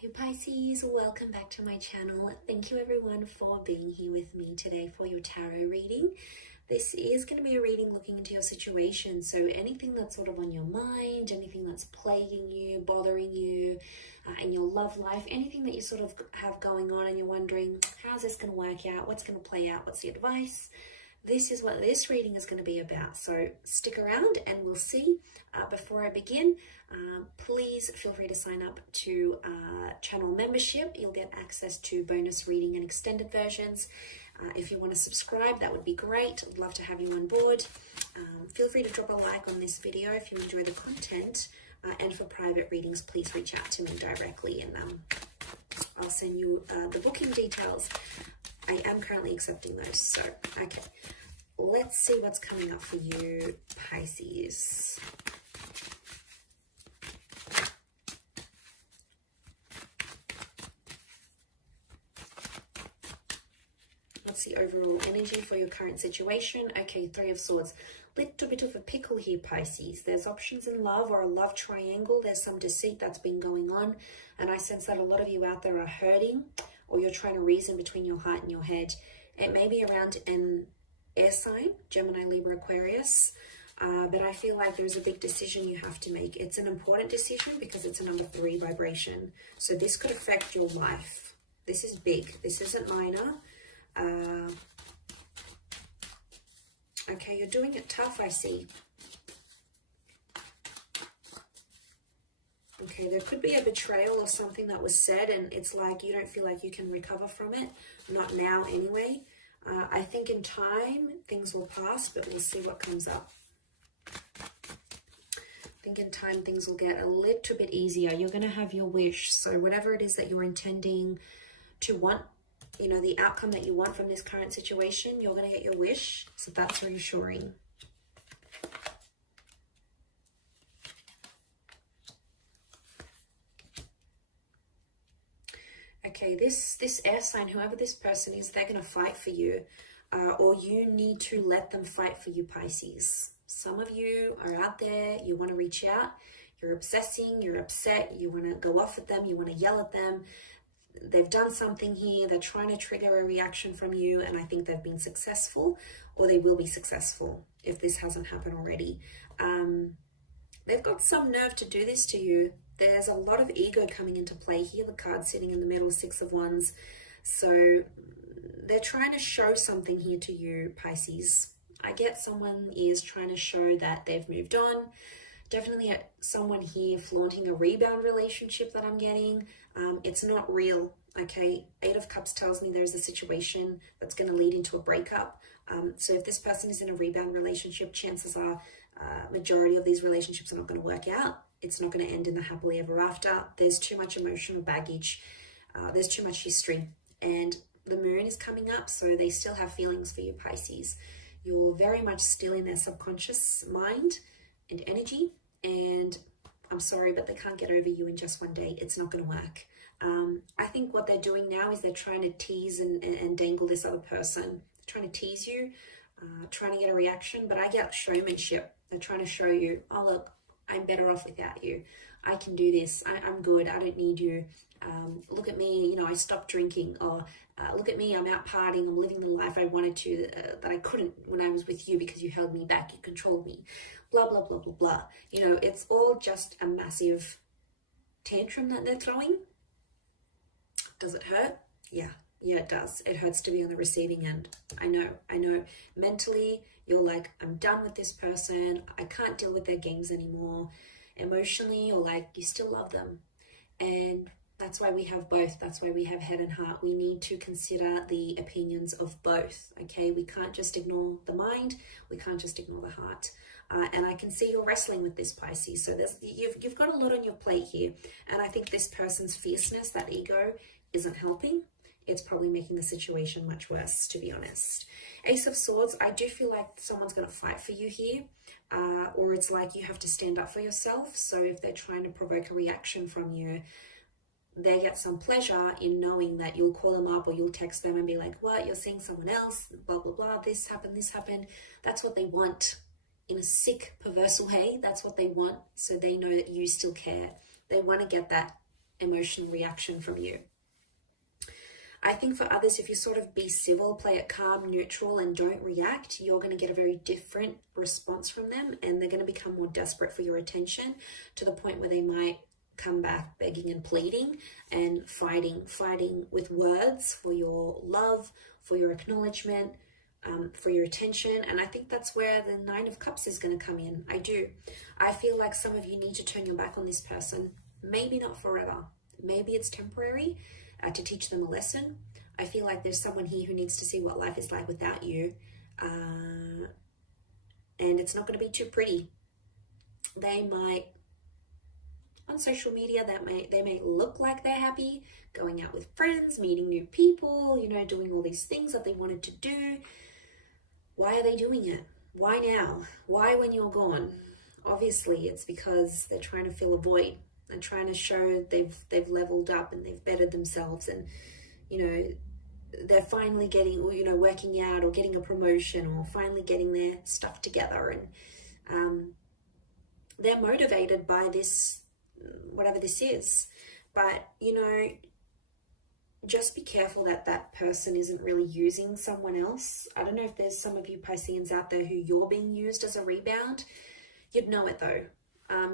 Hey Pisces, welcome back to my channel. Thank you everyone for being here with me today for your tarot reading. This is going to be a reading looking into your situation. So anything that's sort of on your mind, anything that's plaguing you, bothering you in your love life, anything that you sort of have going on and you're wondering, how's this going to work out? What's going to play out? What's the advice? This is what this reading is going to be about. So stick around and we'll see. Before I begin, please feel free to sign up to channel membership. You'll get access to bonus reading and extended versions. If you want to subscribe, that would be great. I'd love to have you on board. Feel free to drop a like on this video if you enjoy the content. And for private readings, please reach out to me directly and I'll send you the booking details. I am currently accepting those. So, okay, let's see what's coming up for you, Pisces. What's the overall energy for your current situation? Okay, Three of Swords. Little bit of a pickle here, Pisces. There's options in love or a love triangle. There's some deceit that's been going on. And I sense that a lot of you out there are hurting, or you're trying to reason between your heart and your head. It may be around an air sign, Gemini, Libra, Aquarius, but I feel like there's a big decision you have to make. It's an important decision because it's a number 3 vibration. So this could affect your life. This is big. This isn't minor. Okay, you're doing it tough, I see. Okay, there could be a betrayal of something that was said and it's like you don't feel like you can recover from it. Not now anyway. I think in time things will pass, but we'll see what comes up. I think in time things will get a little bit easier. You're going to have your wish. So whatever it is that you're intending to want, you know, the outcome that you want from this current situation, you're going to get your wish. So that's reassuring. Okay, this air sign, whoever this person is, they're going to fight for you. Or you need to let them fight for you, Pisces. Some of you are out there, you want to reach out. You're obsessing, you're upset, you want to go off at them, you want to yell at them. They've done something here, they're trying to trigger a reaction from you, and I think they've been successful, or they will be successful if this hasn't happened already. They've got some nerve to do this to you. There's a lot of ego coming into play here. The card sitting in the middle, 6 of Wands. So they're trying to show something here to you, Pisces. I get someone is trying to show that they've moved on. Definitely someone here flaunting a rebound relationship that I'm getting. It's not real, okay? 8 of Cups tells me there's a situation that's going to lead into a breakup. So if this person is in a rebound relationship, chances are majority of these relationships are not going to work out. It's not going to end in the happily ever after. There's too much emotional baggage. There's too much history. And the moon is coming up, so they still have feelings for you, Pisces. You're very much still in their subconscious mind and energy. And I'm sorry, but they can't get over you in just one day. It's not going to work. I think what they're doing now is they're trying to tease and dangle this other person. They're trying to tease you, trying to get a reaction, but I get showmanship. They're trying to show you, oh, look, I'm better off without you. I can do this. I'm good. I don't need you. Look at me. You know, I stopped drinking. Or look at me. I'm out partying. I'm living the life I wanted to, that I couldn't when I was with you because you held me back. You controlled me. Blah, blah, blah, blah, blah. You know, it's all just a massive tantrum that they're throwing. Does it hurt? Yeah, it does. It hurts to be on the receiving end. I know. Mentally, you're like, I'm done with this person. I can't deal with their games anymore. Emotionally, you're like, you still love them. And that's why we have both. That's why we have head and heart. We need to consider the opinions of both, okay? We can't just ignore the mind. We can't just ignore the heart. And I can see you're wrestling with this, Pisces. So you've got a lot on your plate here. And I think this person's fierceness, that ego, isn't helping. It's probably making the situation much worse, to be honest. Ace of Swords, I do feel like someone's going to fight for you here. Or it's like you have to stand up for yourself. So if they're trying to provoke a reaction from you, they get some pleasure in knowing that you'll call them up or you'll text them and be like, what, you're seeing someone else, blah, blah, blah, this happened. That's what they want. In a sick, perverse way, that's what they want. So they know that you still care. They want to get that emotional reaction from you. I think for others, if you sort of be civil, play it calm, neutral, and don't react, you're going to get a very different response from them, and they're going to become more desperate for your attention, to the point where they might come back begging and pleading and fighting with words for your love, for your acknowledgement, for your attention. And I think that's where the Nine of Cups is going to come in. I feel like some of you need to turn your back on this person. Maybe not forever. Maybe it's temporary, to teach them a lesson. I feel like there's someone here who needs to see what life is like without you. And it's not going to be too pretty. They might, on social media, they may look like they're happy, going out with friends, meeting new people, doing all these things that they wanted to do. Why are they doing it? Why now? Why when you're gone? Obviously, it's because they're trying to fill a void. They're trying to show they've leveled up and they've bettered themselves, and they're finally getting, working out or getting a promotion or finally getting their stuff together, and they're motivated by this, whatever this is. But just be careful that that person isn't really using someone else. I don't know if there's some of you Pisceans out there who you're being used as a rebound. You'd know it though.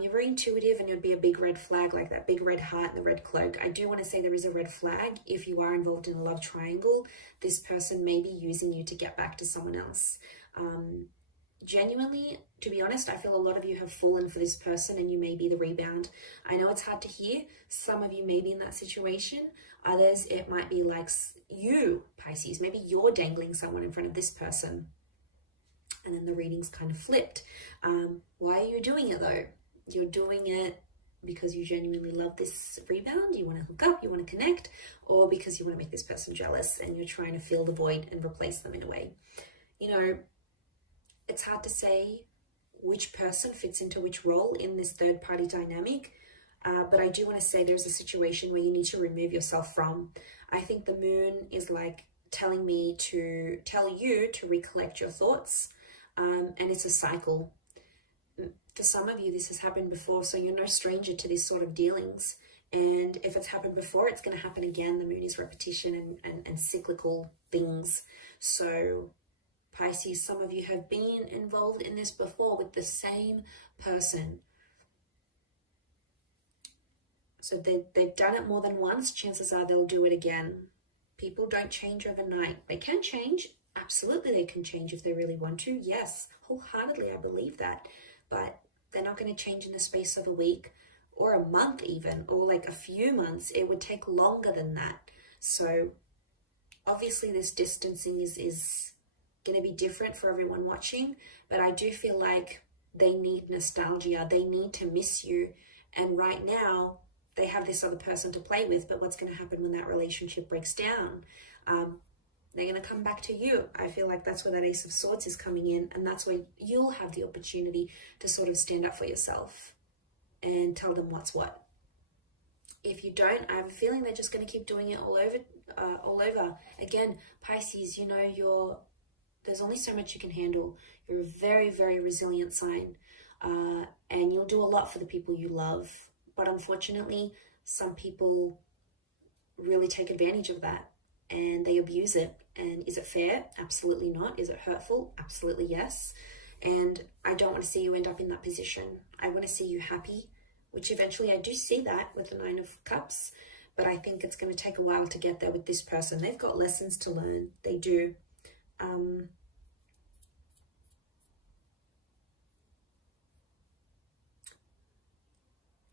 You're very intuitive, and you'd be a big red flag, like that big red heart and the red cloak. I do want to say there is a red flag. If you are involved in a love triangle, this person may be using you to get back to someone else. Genuinely, to be honest, I feel a lot of you have fallen for this person, and you may be the rebound. I know it's hard to hear. Some of you may be in that situation. Others, it might be like you, Pisces. Maybe you're dangling someone in front of this person, and then the reading's kind of flipped. Why are you doing it though? You're doing it because you genuinely love this rebound, you want to hook up, you want to connect, or because you want to make this person jealous and you're trying to fill the void and replace them in a way. It's hard to say which person fits into which role in this third party dynamic, but I do want to say there's a situation where you need to remove yourself from. I think the moon is like telling me to tell you to recollect your thoughts, and it's a cycle. For some of you, this has happened before, so you're no stranger to these sort of dealings. And if it's happened before, it's going to happen again. The moon is repetition and cyclical things. So Pisces, some of you have been involved in this before with the same person. So they've done it more than once. Chances are they'll do it again. People don't change overnight. They can change. Absolutely, they can change if they really want to. Yes, wholeheartedly, I believe that. But they're not going to change in the space of a week or a month even, or like a few months. It would take longer than that. So obviously this distancing is going to be different for everyone watching, but I do feel like they need nostalgia. They need to miss you. And right now they have this other person to play with, but what's going to happen when that relationship breaks down? They're going to come back to you. I feel like that's where that Ace of Swords is coming in, and that's where you'll have the opportunity to sort of stand up for yourself and tell them what's what. If you don't, I have a feeling they're just going to keep doing it all over. Again, Pisces, there's only so much you can handle. You're a very, very resilient sign, and you'll do a lot for the people you love. But unfortunately, some people really take advantage of that and they abuse it. And is it fair? Absolutely not. Is it hurtful? Absolutely yes. And I don't want to see you end up in that position. I want to see you happy, which eventually I do see that with the Nine of Cups, but I think it's going to take a while to get there with this person. They've got lessons to learn. They do.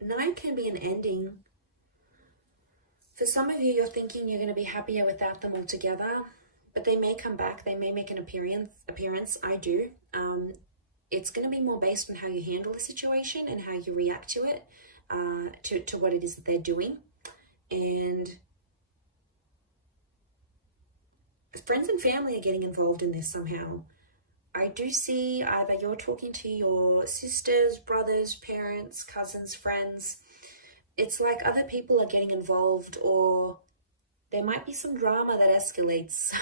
Nine can be an ending. For some of you, you're thinking you're going to be happier without them altogether, but they may come back. They may make an appearance. I do. It's going to be more based on how you handle the situation and how you react to it, to what it is that they're doing. And friends and family are getting involved in this somehow. I do see either you're talking to your sisters, brothers, parents, cousins, friends. It's like other people are getting involved, or there might be some drama that escalates. So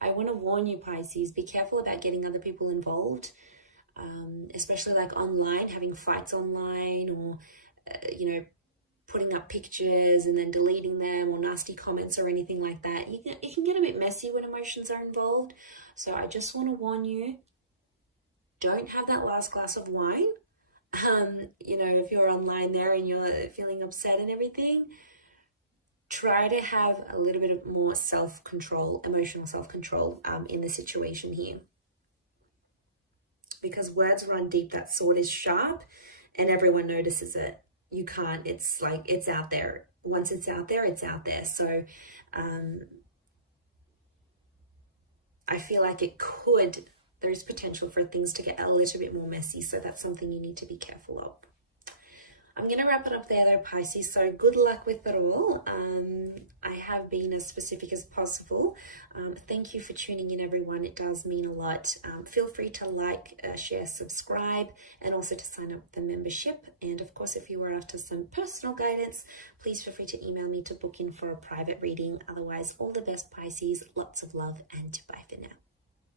I want to warn you, Pisces, be careful about getting other people involved, especially like online, having fights online, or, putting up pictures and then deleting them, or nasty comments or anything like that. It can get a bit messy when emotions are involved. So I just want to warn you, don't have that last glass of wine. You know, if you're online there and you're feeling upset and everything, try to have a little bit of more self-control, emotional self-control in the situation here. Because words run deep, that sword is sharp and everyone notices it. You can't, it's like, it's out there. Once it's out there, it's out there. So I feel like there's potential for things to get a little bit more messy. So that's something you need to be careful of. I'm going to wrap it up there though, Pisces. So good luck with it all. I have been as specific as possible. Thank you for tuning in, everyone. It does mean a lot. Feel free to like, share, subscribe, and also to sign up for the membership. And of course, if you were after some personal guidance, please feel free to email me to book in for a private reading. Otherwise, all the best, Pisces. Lots of love, and bye for now.